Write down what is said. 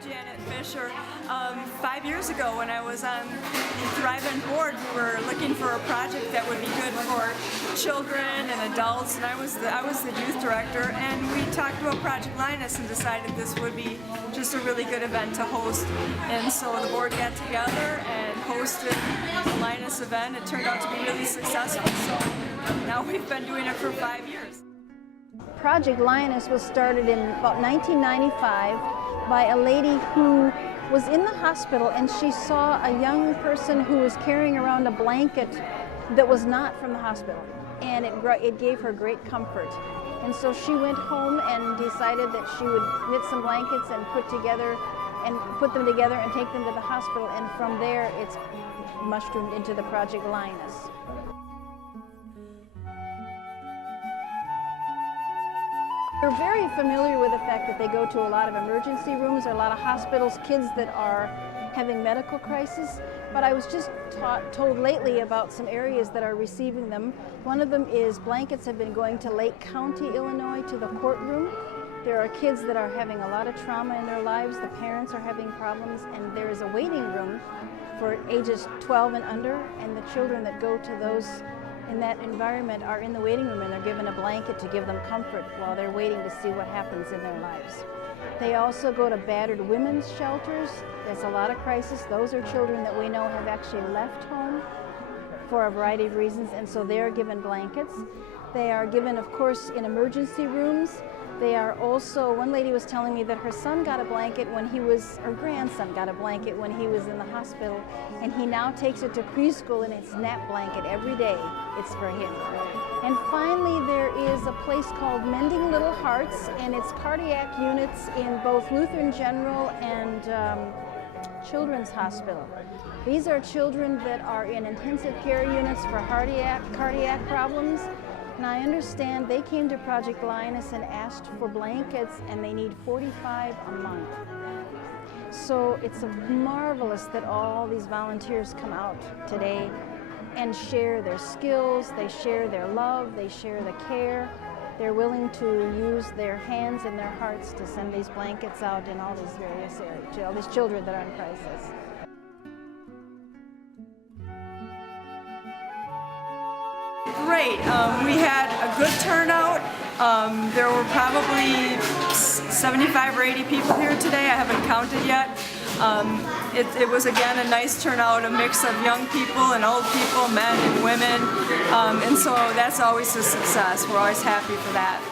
Fisher. 5 years ago when I was on the Thrive-In board, we were looking for a project that would be good for children and adults, and I was the youth director, and we talked about Project Linus and decided this would be just a really good event to host. And so the board got together and hosted the Linus event. It turned out to be really successful, so now we've been doing it for 5 years. Project Linus was started in about 1995 by a lady who was in the hospital, and she saw a young person who was carrying around a blanket that was not from the hospital, and it gave her great comfort. And so she went home and decided that she would knit some blankets and put them together and take them to the hospital, and from there it's mushroomed into the Project Linus. They're very familiar with the fact that they go to a lot of emergency rooms or a lot of hospitals, kids that are having medical crisis. But I was just told lately about some areas that are receiving them. One of them is blankets have been going to Lake County, Illinois, to the courtroom. There are kids that are having a lot of trauma in their lives. The parents are having problems, and there is a waiting room for ages 12 and under, and the children that go to those in that environment are in the waiting room, and they're given a blanket to give them comfort while they're waiting to see what happens in their lives. They also go to battered women's shelters. There's a lot of crisis. Those are children that we know have actually left home for a variety of reasons, and so they're given blankets. They are given, of course, in emergency rooms. They are also, one lady was telling me that her son got a blanket when her grandson got a blanket when he was in the hospital, and he now takes it to preschool, and it's nap blanket every day. It's for him. And finally, there is a place called Mending Little Hearts, and it's cardiac units in both Lutheran General and Children's Hospital. These are children that are in intensive care units for cardiac problems. And I understand they came to Project Linus and asked for blankets, and they need 45 a month. So it's marvelous that all these volunteers come out today and share their skills, they share their love, they share the care. They're willing to use their hands and their hearts to send these blankets out in all these various areas, to all these children that are in crisis. Great. We had a good turnout. There were probably 75 or 80 people here today. I haven't counted yet. It was again a nice turnout, a mix of young people and old people, men and women, and so that's always a success. We're always happy for that.